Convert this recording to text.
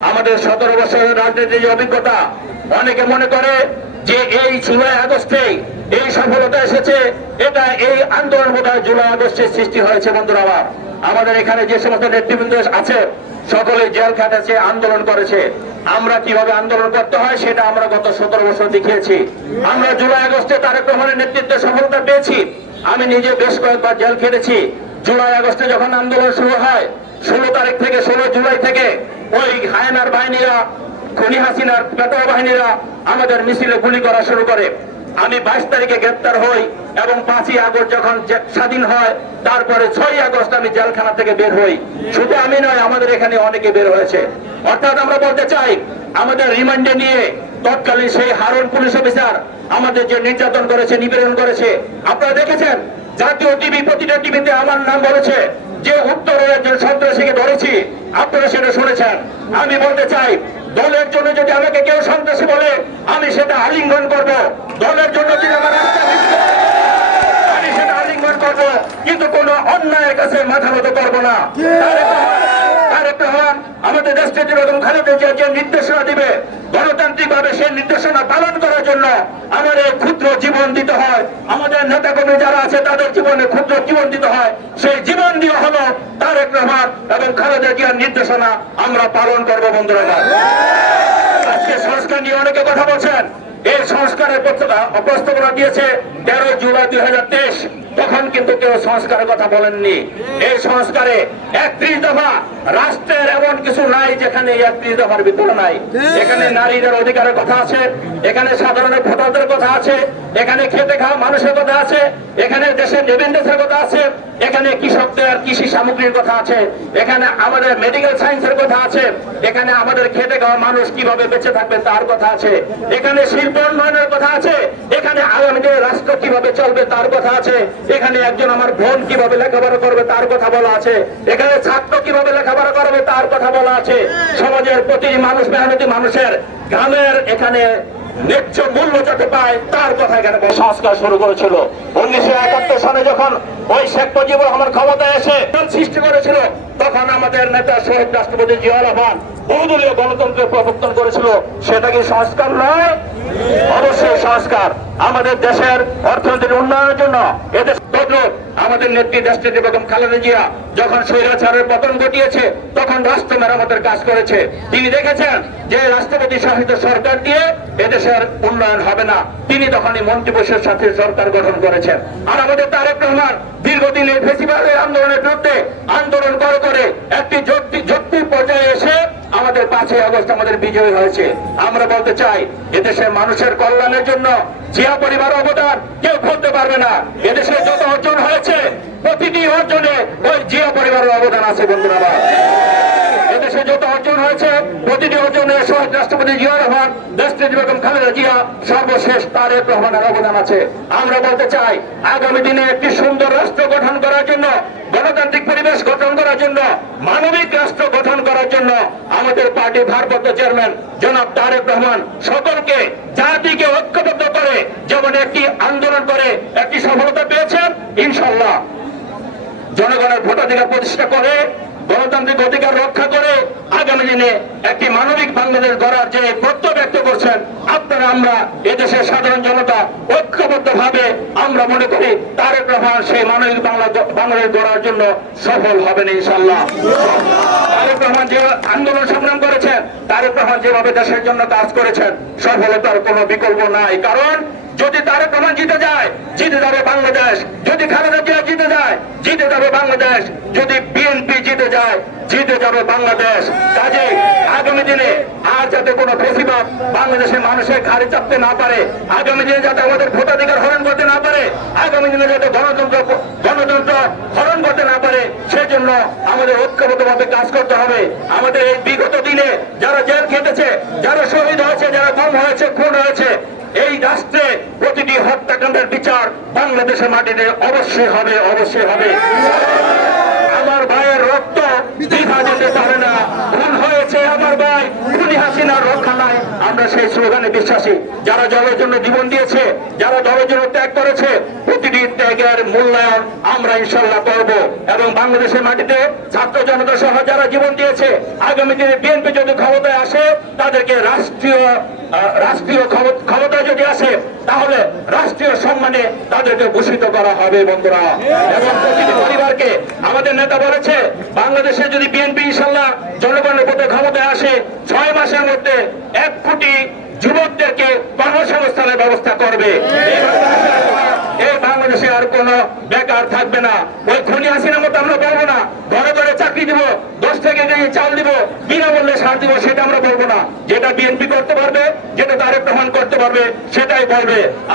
আমাদের সতেরো বছরের রাজনীতির অভিজ্ঞতা অনেকে মনে করে যে এই জুলাই আগস্টে এই সফলতা এসেছে, এটা এই আন্দোলন বোধহয় জুলাই আগস্টে সৃষ্টি হয়েছে বন্ধুরা আমার। আমাদের এখানে যে সমস্ত নেতৃবৃন্দ আছে, সকলে জেল খাটেছে, আন্দোলন করেছে। আমরা কীভাবে আন্দোলন করতে হয় সেটা আমরা গত সতেরো বছর দেখিয়েছি। আমরা জুলাই আগস্টে তারেক রহমানের নেতৃত্বে সফলতা পেয়েছি। আমি নিজে বেশ কয়েকবার জেল খেটেছি। জুলাই আগস্টে যখন আন্দোলন শুরু হয়, ষোলো তারিখ থেকে, ষোলো জুলাই থেকে ওই হায়নার বাহিনীরা, খুনি হাসিনার পেটোয়া বাহিনীরা আমাদের মিছিলে গুলি করা শুরু করে। আমি বাইশ তারিখে গ্রেপ্তার হই এবং পাঁচই আগস্ট যখন স্বাধীন হয়, তারপরে ছয় আগস্ট আমি জেলখানা থেকে বের হই। শুধু আমি নয়, আমাদের এখানে অনেকে বের হয়েছে। অর্থাৎ আমরা বলতে চাই, আমাদের রিমান্ডে নিয়ে তৎকালীন সেই হারুন পুলিশ অফিসার আমাদের যে নির্যাতন করেছে নিবেদন করেছে, আপনারা দেখেছেন? জাতীয় টিভি, প্রতিটা টিভিতে আমার নাম বলেছে যে উত্তরের একজন সন্ত্রাসীকে ধরেছি আপনারা সেটা শুনেছেন। আমি বলতে চাই, দলের জন্য যদি আমাকে কেউ সন্ত্রাসী বলে, আমি সেটা আলিঙ্গন করব। দলের জন্য যদি আমার আমি সেটা আলিঙ্গন করব। কিন্তু কোন অন্যায়ের কাছে মাথা মতো করব না তারেক রহমান- তারেক রহমান আমাদের দেশটিতে বেগম খালেদা জিয়া যে নির্দেশনা দিবে গণতান্ত্রিক ভাবে সেই নির্দেশনা পালন করার জন্য আমাদের ক্ষুদ্র জীবন দিতে হয়। আমাদের নেতা কর্মী যারা আছে, তাদের জীবনে ক্ষুদ্র জীবন দিতে হয়। সেই জীবন দিয়ে হলো তারেক রহমান এবং খালেদা জিয়ার নির্দেশনা আমরা পালন করব, বন্ধুরা। আজকে সংস্কার নিয়ে অনেকে কথা বলছেন। এই সংস্কারের প্রস্তাব- প্রস্তাবনা দিয়েছে তেরো জুলাই দুই হাজার তেইশ। তখন কিন্তু কেউ সংস্কারের কথা বলেননি। এই সংস্কারে একত্রিশ দফা রাষ্ট্রের এমন কিছু নাই যেখানে একত্রিশ দফার ভিতরে নাই। এখানে নারীদের অধিকারের কথা আছে, এখানে সাধারণ ভোটারদের কথা আছে, এখানে খেতে খাওয়া মানুষের কথা আছে, এখানে দেশের ডেভেন্ডেসের কথা আছে, এখানে কৃষকদের কৃষি সামগ্রীর কথা আছে, এখানে আমাদের মেডিকেল সায়েন্সের কথা আছে, এখানে আমাদের খেতে খাওয়া মানুষ কীভাবে বেঁচে থাকবে তার কথা আছে, এখানে শিল্প উন্নয়নের কথা আছে, এখানে আগামী দিনে রাষ্ট্র কীভাবে চলবে তার কথা আছে। এখানে একজন আমার বোন কীভাবে লেখাপড়া করবে তার কথা বলা আছে। এখানে ছাত্র কীভাবে লেখাপড়া করবে তার কথা বলা আছে। সমাজের প্রতি মানুষ মেহনতি মানুষের গ্রামের এখানে ন্যায্য মূল্য যাতে পায় তার কথা এখানে সংস্কার শুরু করেছিল। উনিশশো একাত্তর সালে যখন ওই শেখ মুজিবুর রহমান ক্ষমতায় এসে সৃষ্টি করেছিল। তখন আমাদের নেতা শহীদ রাষ্ট্রপতি জিয়া রহমান বহুদলীয় গণতন্ত্রের প্রবর্তন করেছিল, সেটা কি সংস্কার নয়? অবশ্যই সংস্কার। আমাদের দেশের অর্থনীতির উন্নয়নের জন্য এদেশ তদ্রুপ আমাদের নেত্রী দেশটিতে বেগম খালেদা জিয়া, যখন স্বৈরাচারের পতন ঘটিয়েছে, তখন রাষ্ট্র মেরামতের কাজ করেছে। তিনি দেখেছেন যে রাষ্ট্রপতি শাসিত সরকার দিয়ে এদেশের উন্নয়ন হবে না। তিনি তখন তখনই মন্ত্রিপরিষদ সাথে সরকার গঠন করেছেন। আর আমাদের তারেক রহমান দীর্ঘদিন এই ফেসিবাদের আন্দোলনের বিরুদ্ধে আন্দোলন করে করে একটি যৌক্তিক যৌক্তিক পর্যায়ে এসে আমাদের পাঁচই আগস্ট আমাদের বিজয় হয়েছে। আমরা বলতে চাই, এদেশের মানুষের কল্যাণের জন্য জিয়া পরিবার অবদান কেউ ভুলতে পারবে না। এদেশে যত অর্জন হয়েছে, প্রতিটি অর্জনে ওই জিয়া পরিবারের অবদান আছে, বন্ধুরা আমার। এদেশে যত অর্জন হয়েছে প্রতিটি অর্জনে শহীদ রাষ্ট্রপতি জিয়া রহমান দেশটির বেগম খালেদা জিয়া, সর্বশেষ তারেক রহমানের অবদান আছে। আমরা বলতে চাই, আগামী দিনে একটি সুন্দর রাষ্ট্র গঠন করার জন্য, গণতান্ত্রিক পরিবেশ গঠন করার জন্য, মানবিক রাষ্ট্র গঠন করার জন্য আমাদের পার্টি ভারপ্রাপ্ত চেয়ারম্যান জনাব তারেক রহমান সকলকে, জাতিকে ঐক্যবদ্ধ করে, যেমন একটি আন্দোলন করে, একটি সফলতা পেয়েছেন ইনশাল্লাহ জনগণের ভোটাধিকার প্রতিষ্ঠা করে গণতান্ত্রিক অধিকার রক্ষা করে আগামী দিনে একটি মানবিক বাংলাদেশ গড়ার যে প্রত্যয় ব্যক্ত করছেন, আপনারা আমরা এদেশের সাধারণ জনতা ঐক্যবদ্ধ ভাবে আমরা মনে করি তারেক রহমান সেই মানবিক বাংলা বাংলাদেশ গড়ার জন্য সফল হবেন ইনশাল্লাহ তারেক রহমান যে আন্দোলন সংগ্রাম করেছেন, তারেক রহমান যেভাবে দেশের জন্য কাজ করেছেন, সফলতার কোনো বিকল্প নাই। কারণ যদি তারেক রহমান জিতে যায়, জিতে যাবে বাংলাদেশ। যদি খালেদা জিয়া জিতে যায়, জিতে যাবে বাংলাদেশ। যদি বিএনপি জিতে যায়, জিতে যাবে বাংলাদেশ। কাজে আগামী দিনে আর যাতে কোনো ফেসিবাদ বাংলাদেশের মানুষের ঘাড়ে চাপতে না পারে, আগামী দিনে যাতে আমাদের ভোটাধিকার হরণ করতে না পারে, আগামী দিনে যাতে গণতন্ত্র গণতন্ত্র হরণ করতে না পারে, সেজন্য আমাদের ঐক্যবদ্ধভাবে কাজ করতে হবে। আমাদের এই বিগত দিনে যারা জেল খেটেছে, যারা শহীদ হয়েছে, যারা কম হয়েছে, খুন হয়েছে, এই রাষ্ট্রে প্রতিটি হত্যাকাণ্ডের বিচার বাংলাদেশের মাটিতে অবশ্যই হবে অবশ্যই হবে। রক্ত আমার সেই স্লোগানে বিশ্বাসী। যারা জন্য জীবন দিয়েছে, যারা জন্য ত্যাগ করেছে ত্যাগের মূল্যায়ন আমরা ইনশাল্লাহ করব। এবং বাংলাদেশের মাটিতে ছাত্র জনতা সহ যারা জীবন দিয়েছে, আগামী দিনে বিএনপি যদি ক্ষমতায় আসে, তাদেরকে রাষ্ট্রীয় রাষ্ট্রীয় তাহলে সম্মানে তাদেরকে ভূষিত করা হবে, বন্ধুরা। এবং প্রতিটি পরিবারকে আমাদের নেতা বলেছে, বাংলাদেশে যদি বিএনপি ইনশাল্লাহ জনগণের পথে ক্ষমতায় আসে, ছয় মাসের মধ্যে এক কোটি যুবকদেরকে কর্মসংস্থানের ব্যবস্থা করবে। এই বাংলাদেশে আর বেকার থাকবে না। ওই খনি হাসিনার মতো আমরা বলব না। ঘরে ঘরে চাকরি দিব, দশ থেকে দিয়ে চাল দিব, বিনামূল্যে সার দিব, সেটা আমরা বলব না। যেটা বিএনপি করতে পারবে, যেটা তারেক রহমান করতে পারবে, সেটাই বলবে।